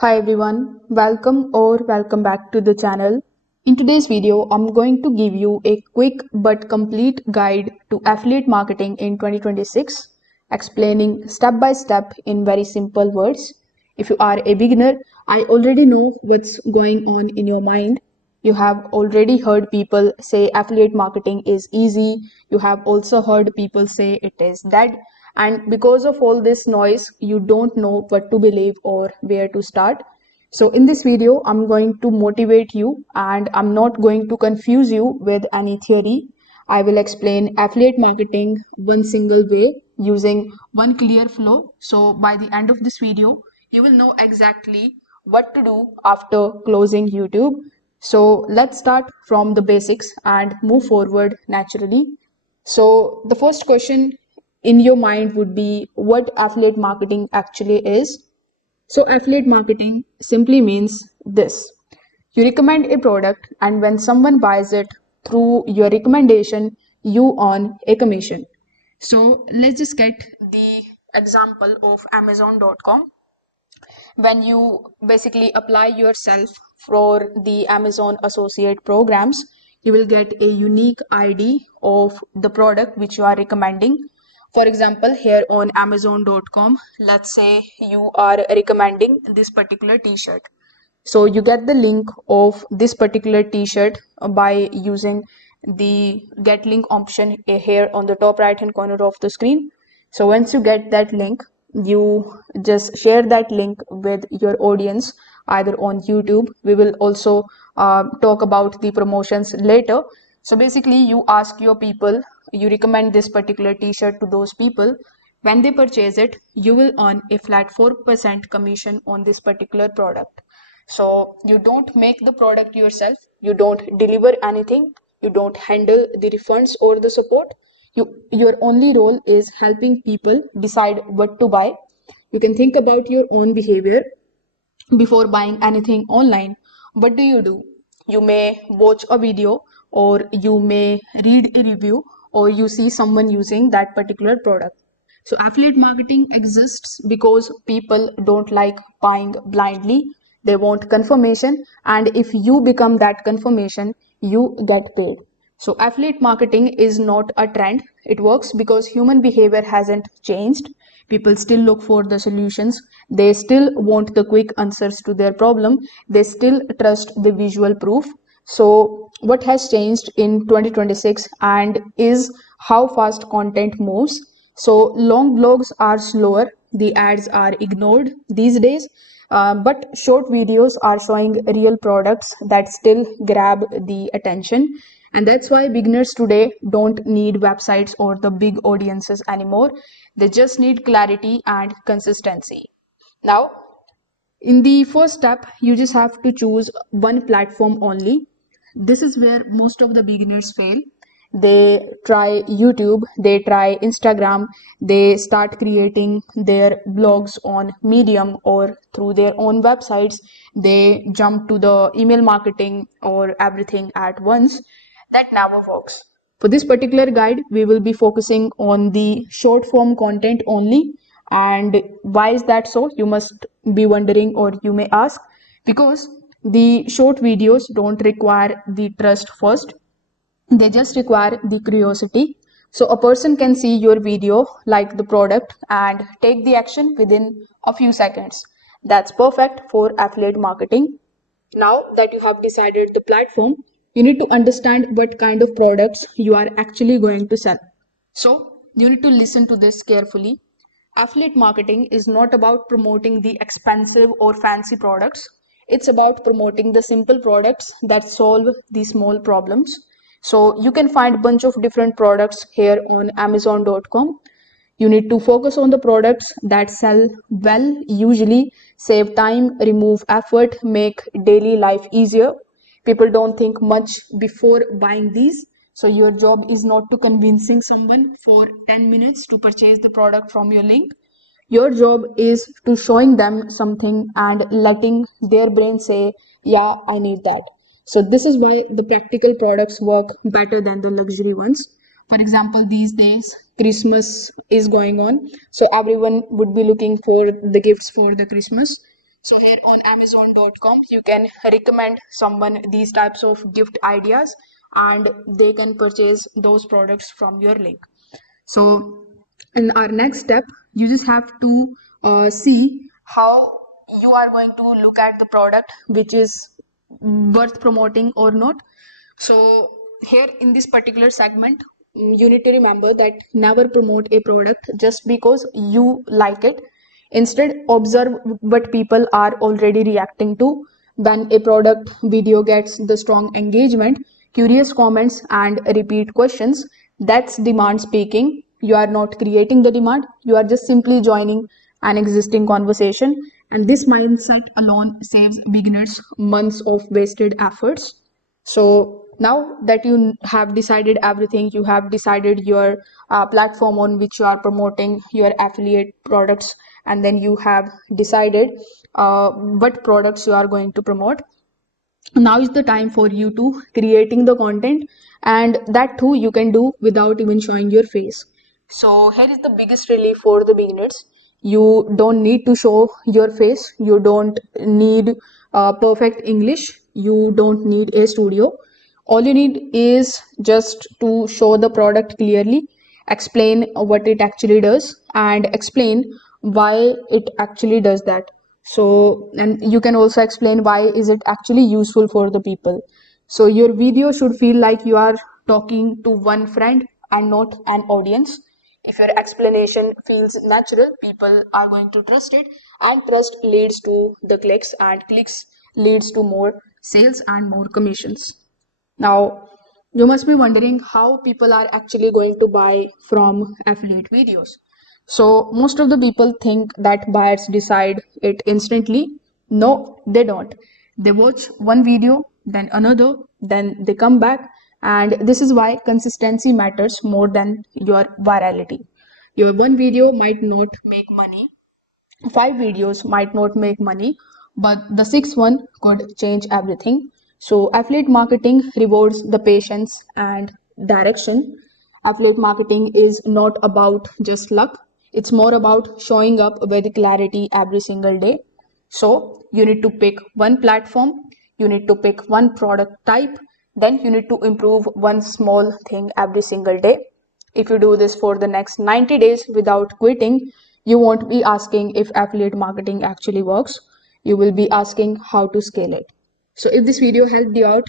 Hi everyone, welcome back to the channel. In today's video, I'm going to give you a quick but complete guide to affiliate marketing in 2026, explaining step by step in very simple words. If you are a beginner, I already know what's going on in your mind. You have already heard people say affiliate marketing is easy. You have also heard people say it is dead. And because of all this noise, you don't know what to believe or where to start. So in this video, I'm going to motivate you and I'm not going to confuse you with any theory. I will explain affiliate marketing one single way using one clear flow. So by the end of this video, you will know exactly what to do after closing YouTube. So let's start from the basics and move forward naturally. So the first question in your mind would be what affiliate marketing actually is. So affiliate marketing simply means this. You recommend a product and when someone buys it through your recommendation, you earn a commission. So let's just get the example of Amazon.com. When you basically apply yourself for the Amazon associate programs, you will get a unique ID of the product which you are recommending. For example, here on Amazon.com, let's say you are recommending this particular t-shirt. So you get the link of this particular t-shirt by using the get link option here on the top right hand corner of the screen. So once you get that link, you just share that link with your audience either on YouTube. We will also talk about the promotions later. So basically you ask your people, you recommend this particular t-shirt to those people. When they purchase it, you will earn a flat 4% commission on this particular product. So you don't make the product yourself, you don't deliver anything, you don't handle the refunds or the support. Your only role is helping people decide what to buy. You can think about your own behavior before buying anything online. What do? You may watch a video or you may read a review or you see someone using that particular product. So affiliate marketing exists because people don't like buying blindly. They want confirmation, and if you become that confirmation, you get paid. So affiliate marketing is not a trend. It works because human behavior hasn't changed. People still look for the solutions. They still want the quick answers to their problem. They still trust the visual proof. So what has changed in 2026 and is how fast content moves. So long blogs are slower, the ads are ignored these days, but short videos are showing real products that still grab the attention. And that's why beginners today don't need websites or the big audiences anymore. They just need clarity and consistency. Now, in the first step, you just have to choose one platform only. This is where most of the beginners fail. They try YouTube, they try Instagram, they start creating their blogs on Medium or through their own websites. They jump to the email marketing or everything at once. That never works. For this particular guide, we will be focusing on the short form content only. And why is that so? You must be wondering, or you may ask, because the short videos don't require the trust first, they just require the curiosity. So a person can see your video, like the product, and take the action within a few seconds. That's perfect for affiliate marketing. Now that you have decided the platform, you need to understand what kind of products you are actually going to sell. So you need to listen to this carefully. Affiliate marketing is not about promoting the expensive or fancy products. It's about promoting the simple products that solve the small problems. So you can find a bunch of different products here on Amazon.com. You need to focus on the products that sell well, usually save time, remove effort, make daily life easier. People don't think much before buying these. So your job is not to convincing someone for 10 minutes to purchase the product from your link. Your job is to showing them something and letting their brain say, yeah, I need that. So this is why the practical products work better than the luxury ones. For example, these days Christmas is going on, so everyone would be looking for the gifts for the Christmas. So here on Amazon.com, you can recommend someone these types of gift ideas and they can purchase those products from your link. So in our next step, you just have to see how you are going to look at the product which is worth promoting or not. So here in this particular segment, you need to remember that never promote a product just because you like it. Instead, observe what people are already reacting to. When a product video gets the strong engagement, curious comments, and repeat questions, that's demand speaking. You are not creating the demand, you are just simply joining an existing conversation. And this mindset alone saves beginners months of wasted efforts. So now that you have decided everything, you have decided your platform on which you are promoting your affiliate products, and then you have decided what products you are going to promote. Now is the time for you to creating the content, and that too you can do without even showing your face. So here is the biggest relief for the beginners. You don't need to show your face, you don't need perfect English, you don't need a studio. All you need is just to show the product clearly, explain what it actually does, and explain why it actually does that. So, and you can also explain why is it actually useful for the people. So your video should feel like you are talking to one friend and not an audience. If your explanation feels natural, people are going to trust it, and trust leads to the clicks, and clicks leads to more sales and more commissions. Now, you must be wondering how people are actually going to buy from affiliate videos. So, most of the people think that buyers decide it instantly. No, they don't. They watch one video, then another, then they come back, and this is why consistency matters more than your virality. Your one video might not make money, five videos might not make money, but the sixth one could change everything. So, affiliate marketing rewards the patience and direction. Affiliate marketing is not about just luck, it's more about showing up with clarity every single day. So, you need to pick one platform, you need to pick one product type, then you need to improve one small thing every single day. If you do this for the next 90 days without quitting, you won't be asking if affiliate marketing actually works. You will be asking how to scale it. So if this video helped you out,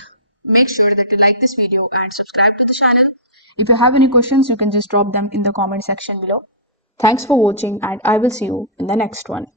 make sure that you like this video and subscribe to the channel. If you have any questions, you can just drop them in the comment section below. Thanks for watching, and I will see you in the next one.